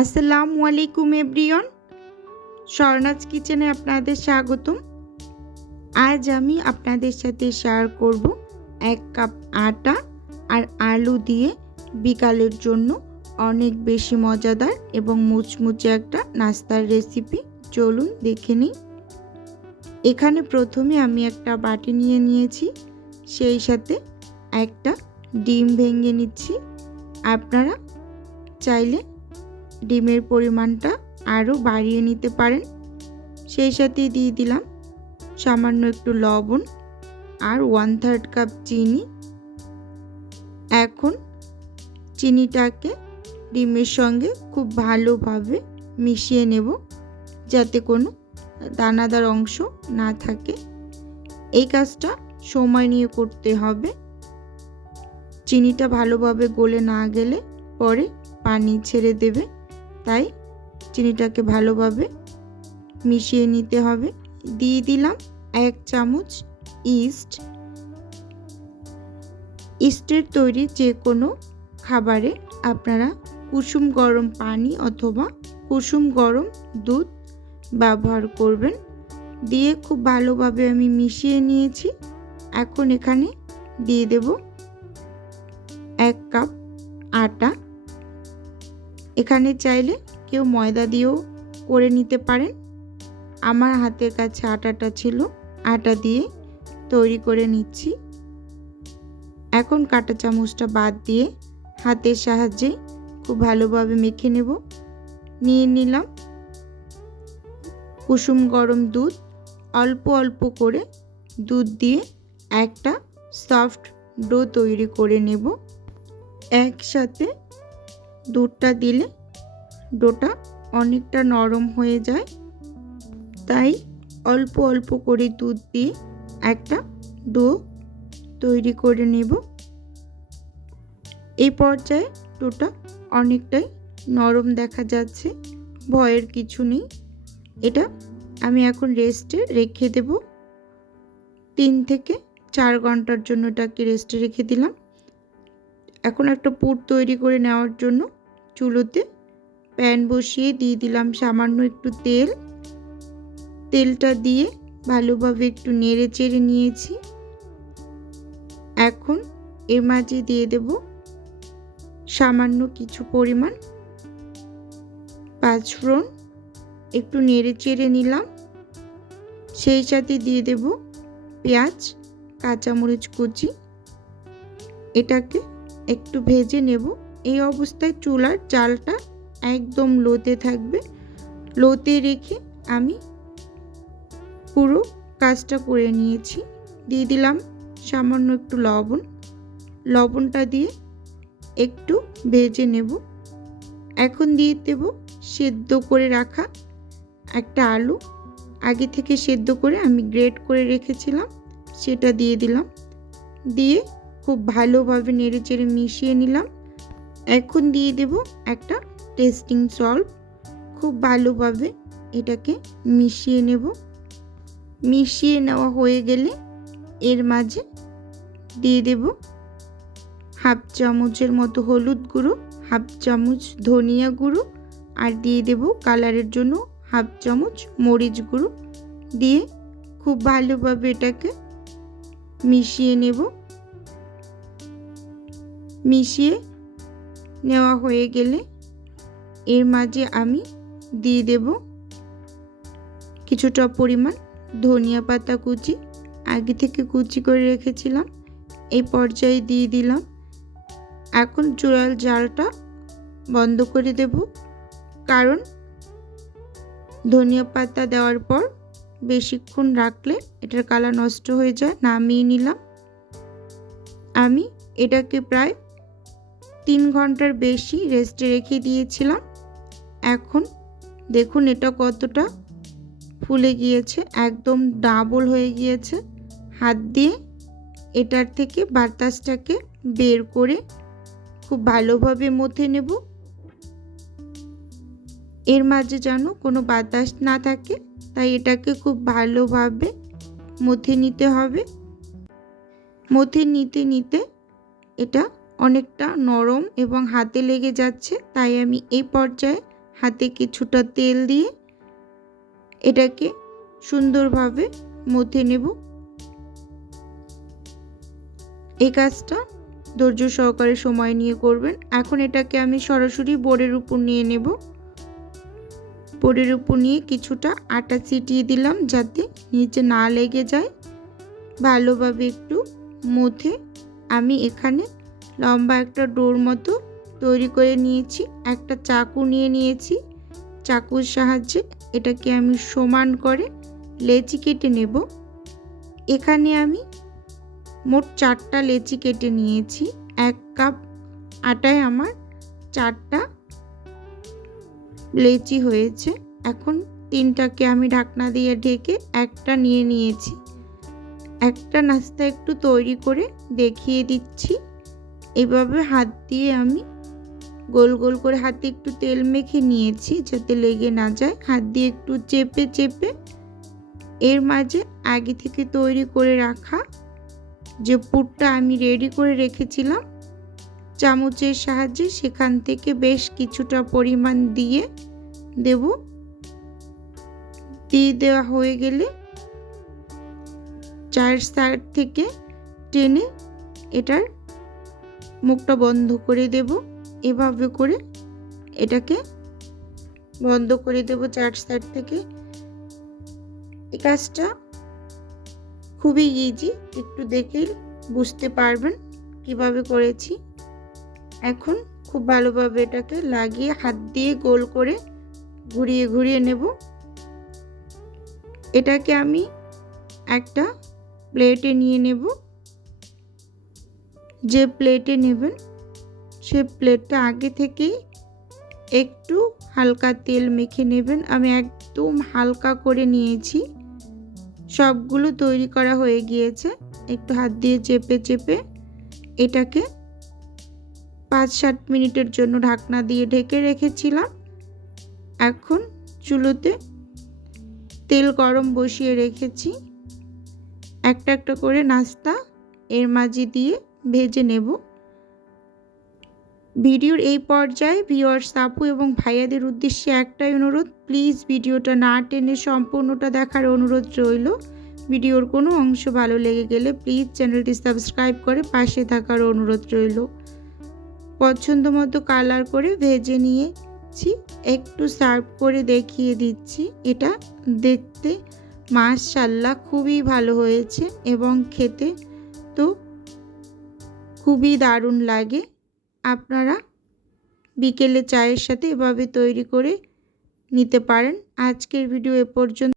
আসসালামু আলাইকুম এভরিওন স্বর্ণাজ কিচেনে আপনাদের স্বাগতম। আজ আমি আপনাদের সাথে শেয়ার করব এক কাপ আটা আর আলু দিয়ে বিকালের জন্য অনেক বেশি মজাদার এবং মুচমুচে একটা নাস্তার রেসিপি। চলুন দেখে নিই। এখানে প্রথমে আমি একটা বাটি নিয়ে নিয়েছি, সেই সাথে একটা ডিম ভেঙে নিচ্ছি। আপনারা চাইলে ডিমের পরিমাণটা আরও বাড়িয়ে নিতে পারেন। সেই সাথে দিয়ে দিলাম সামান্য একটু লবণ আর ওয়ান থার্ড কাপ চিনি। এখন চিনিটাকে ডিমের সঙ্গে খুব ভালোভাবে মিশিয়ে নেব যাতে কোনো দানাদার অংশ না থাকে। এই কাজটা সময় নিয়ে করতে হবে। চিনিটা ভালোভাবে গলে না গেলে পরে পানি ছেড়ে দেবে। তাই চিনিটাকে ভালোভাবে মিশিয়ে নিতে হবে। দিয়ে দিলাম এক চামচ ইস্ট। ইস্টের তৈরি যে কোনো খাবারে আপনারা কুসুম গরম পানি অথবা কুসুম গরম দুধ ব্যবহার করবেন। দিয়ে খুব ভালোভাবে আমি মিশিয়ে নিয়েছি। এখন এখানে দিয়ে দেব এক কাপ আটা। এখানে চাইলে কেউ ময়দা দিয়েও করে নিতে পারেন। আমার হাতের কাছে আটাটা ছিল, আটা দিয়ে তৈরি করে নিচ্ছি। এখন কাটা চামচটা বাদ দিয়ে হাতের সাহায্যে খুব ভালোভাবে মেখে নেব। নিয়ে নিলাম কুসুম গরম দুধ। অল্প অল্প করে দুধ দিয়ে একটা সফট ডো তৈরি করে নেব। একসাথে দুধটা দিলে ডোটা অনেকটা নরম হয়ে যায়। তাই অল্প অল্প করে দুধ দিয়ে একটা ডো তৈরি করে নেব। এই পর্যায়ে ডোটা অনেকটাই নরম দেখা যাচ্ছে, ভয়ের কিছু নেই। এটা আমি এখন রেস্টে রেখে দেব। তিন থেকে চার ঘণ্টার জন্য এটাকে রেস্টে রেখে দিলাম। এখন একটা পুর তৈরি করে নেওয়ার জন্য চুলোতে প্যান বসিয়ে দিয়ে দিলাম সামান্য একটু তেল। তেলটা দিয়ে ভালোভাবে একটু নেড়ে চেড়ে নিয়েছি। এখন এর মাঝে দিয়ে দেব সামান্য কিছু পরিমাণ পাঁচফোড়ন। একটু নেড়ে চেড়ে নিলাম। সেই সাথে দিয়ে দেব পেঁয়াজ, কাঁচামরিচ কুচি। এটাকে একটু ভেজে নেব। এই অবস্থায় চুলার চালটা একদম লোতে থাকবে। লোতে রেখে আমি পুরো কাজটা করে নিয়েছি। দিয়ে দিলাম সামান্য একটু লবণ। লবণটা দিয়ে একটু ভেজে নেব। এখন দিয়ে দেব সেদ্ধ করে রাখা একটা আলু। আগে থেকে সেদ্ধ করে আমি গ্রেট করে রেখেছিলাম, সেটা দিয়ে দিলাম। দিয়ে খুব ভালোভাবে নেড়ে চেড়ে মিশিয়ে নিলাম। এখন দিয়ে দেব একটা টেস্টিং সল্ট। খুব ভালোভাবে এটাকে মিশিয়ে নেব। মিশিয়ে নেওয়া হয়ে গেলে এর মাঝে দিয়ে দেব হাফ চামচের মতো হলুদ গুঁড়ো, হাফ চামচ ধনিয়া গুঁড়ো আর দিয়ে দেব কালারের জন্য হাফ চামচ মরিচ গুঁড়ো। দিয়ে খুব ভালোভাবে এটাকে মিশিয়ে নেব। মিশিয়ে নেওয়া হয়ে গেলে এর মাঝে আমি দিয়ে দেব কিছুটা পরিমাণ ধনিয়া পাতা কুচি। আগে থেকে কুচি করে রেখেছিলাম, এই পর্যায়ে দিয়ে দিলাম। এখন চূড়াল জালটা বন্ধ করে দেব, কারণ ধনিয়া পাতা দেওয়ার পর বেশিক্ষণ রাখলে এটার কালার নষ্ট হয়ে যায়, নামিয়ে নিলাম। আমি এটাকে প্রায় তিন ঘণ্টার বেশি রেস্টে রেখে দিয়েছিলাম। এখন দেখুন এটা কতটা ফুলে গিয়েছে, একদম ডাবল হয়ে গিয়েছে। হাত দিয়ে এটার থেকে বাতাসটাকে বের করে খুব ভালোভাবে মথে নেব। এর মাঝে যেন কোনো বাতাস না থাকে, তাই এটাকে খুব ভালোভাবে মথে নিতে হবে। মথে নিতে নিতে এটা অনেকটা নরম এবং হাতে লেগে যাচ্ছে, তাই আমি এই পর্যায়ে হাতে কিছুটা তেল দিয়ে এটাকে সুন্দরভাবে মথে নেব। এই কাজটা ধৈর্য সহকারে সময় নিয়ে করবেন। এখন এটাকে আমি সরাসরি বোর্ডের উপর নিয়ে নেব। বোর্ডের উপর নিয়ে কিছুটা আটা ছিটিয়ে দিলাম যাতে নিচে না লেগে যায়। ভালোভাবে একটু মথে আমি এখানে লম্বা একটা ডোর মতো তৈরি করে নিয়েছি। একটা চাকু নিয়ে নিয়েছি। চাকুর সাহায্যে এটাকে আমি সমান করে লেচি কেটে নেব। এখানে আমি মোট চারটা লেচি কেটে নিয়েছি। এক কাপ আটায় আমার চারটা লেচি হয়েছে। এখন তিনটাকে আমি ঢাকনা দিয়ে ঢেকে একটা নিয়ে নিয়েছি। একটা নাস্তা একটু তৈরি করে দেখিয়ে দিচ্ছি। এভাবে হাত দিয়ে আমি গোল গোল করে হাতে একটু তেল মেখে নিয়েছি যাতে লেগে না যায়। হাত দিয়ে একটু চেপে চেপে এর মাঝে আগে থেকে তৈরি করে রাখা যে পুরটা আমি রেডি করে রেখেছিলাম, চামচের সাহায্যে সেখান থেকে বেশ কিছুটা পরিমাণ দিয়ে দেব। দিয়ে দেওয়া হয়ে গেলে চার সাইড থেকে টেনে এটার মুখটা বন্ধ করে দেব। এভাবে করে এটাকে বন্ধ করে দেব চার সাইড থেকে। এই কাজটা খুবই ইজি একটু দেখে বুঝতে পারবেন কীভাবে করেছি। এখন খুব ভালোভাবে এটাকে লাগিয়ে হাত দিয়ে গোল করে ঘুরিয়ে ঘুরিয়ে নেব। এটাকে আমি একটা প্লেটে নিয়ে নেব। যে প্লেটে নেবেন, সে প্লেটটা আগে থেকেই একটু হালকা তেল মেখে নেবেন। আমি একদম হালকা করে নিয়েছি। সবগুলো তৈরি করা হয়ে গিয়েছে। একটু হাত দিয়ে চেপে চেপে এটাকে পাঁচ সাত মিনিটের জন্য ঢাকনা দিয়ে ঢেকে রেখেছিলাম। এখন চুলোতে তেল গরম বসিয়ে রেখেছি। একটা একটা করে নাস্তা এর মাঝে দিয়ে ভেজে নেব। ভিডিওর এই পর্যায়ে ভিওয়ার্স আপু এবং ভাইয়াদের উদ্দেশ্যে একটাই অনুরোধ প্লিজ ভিডিওটা না টেনে সম্পূর্ণটা দেখার অনুরোধ রইল। ভিডিওর কোনো অংশ ভালো লেগে গেলে প্লিজ চ্যানেলটি সাবস্ক্রাইব করে পাশে থাকার অনুরোধ রইল। পছন্দ মতো কালার করে ভেজে নিয়েছি, একটু সার্ভ করে দেখিয়ে দিচ্ছি। এটা দেখতে মাশাল্লাহ খুবই ভালো হয়েছে এবং খেতে তো খুবই দারুণ লাগে আপনারা বিকেলে চায়ের সাথে এভাবে তৈরি করে নিতে পারেন। আজকের ভিডিও এ পর্যন্ত